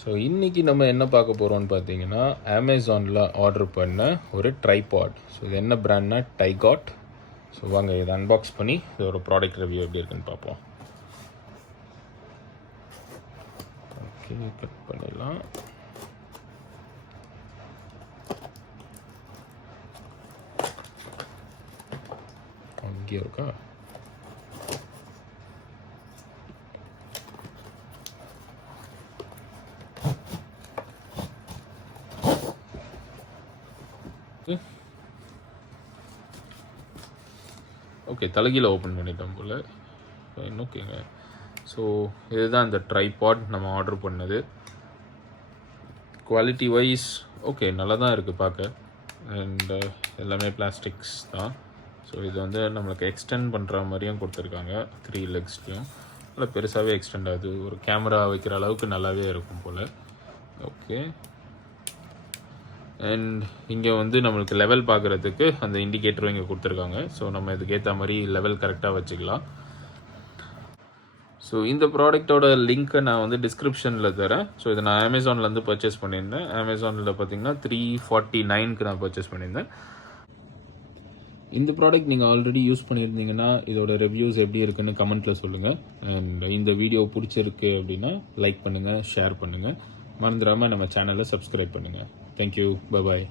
So இன்றைக்கி நம்ம என்ன பார்க்க போகிறோம்னு பார்த்தீங்கன்னா அமேசானில் ஆர்டர் பண்ண ஒரு ட்ரைபாட். ஸோ இது என்ன பிராண்ட்னா டைகாட். ஸோ வாங்க இதை அன்பாக்ஸ் பண்ணி இதோட ப்ராடக்ட் ரிவ்யூ எப்படி இருக்குன்னு பார்ப்போம். ஓகே, கட் பண்ணிடலாம். அங்கே இருக்கா? ஓகே, தலைகீழ ஓப்பன் பண்ணிட்டோம் போல். ஓகேங்க. ஸோ இதுதான் இந்த ட்ரைபாட் நம்ம ஆர்டர் பண்ணது. குவாலிட்டி வைஸ் ஓகே, நல்லா தான் இருக்குது பார்க்க. அண்ட் எல்லாமே பிளாஸ்டிக்ஸ் தான். ஸோ இது வந்து நம்மளுக்கு எக்ஸ்டெண்ட் பண்ணுற மாதிரியும் கொடுத்துருக்காங்க. 3 லெக்ஸ்லையும் நல்லா பெருசாகவே எக்ஸ்டெண்ட் ஆகுது. ஒரு கேமரா வைக்கிற அளவுக்கு நல்லாவே இருக்கும் போல். ஓகே, அண்ட் இங்கே வந்து நம்மளுக்கு லெவல் பார்க்குறதுக்கு அந்த இண்டிகேட்டரும் இங்கே கொடுத்துருக்காங்க. ஸோ நம்ம இதுக்கேற்ற மாதிரி லெவல் கரெக்டாக வச்சுக்கலாம். ஸோ இந்த ப்ராடக்டோட லிங்க்கை நான் வந்து டிஸ்கிரிப்ஷனில் தரேன். ஸோ இதை நான் அமேசான்லேருந்து பர்ச்சேஸ் பண்ணியிருந்தேன். அமேசானில் பார்த்தீங்கன்னா 349க்கு நான் பர்ச்சேஸ் பண்ணியிருந்தேன். இந்த ப்ராடக்ட் நீங்கள் ஆல்ரெடி யூஸ் பண்ணியிருந்தீங்கன்னா இதோட ரிவ்யூஸ் எப்படி இருக்குன்னு கமெண்ட்டில் சொல்லுங்கள். அண்ட் இந்த வீடியோ பிடிச்சிருக்கு அப்படின்னா லைக் பண்ணுங்கள், ஷேர் பண்ணுங்கள். மறந்துடாமல் நம்ம சேனலை சப்ஸ்கிரைப் பண்ணுங்கள். Thank you. Bye-bye.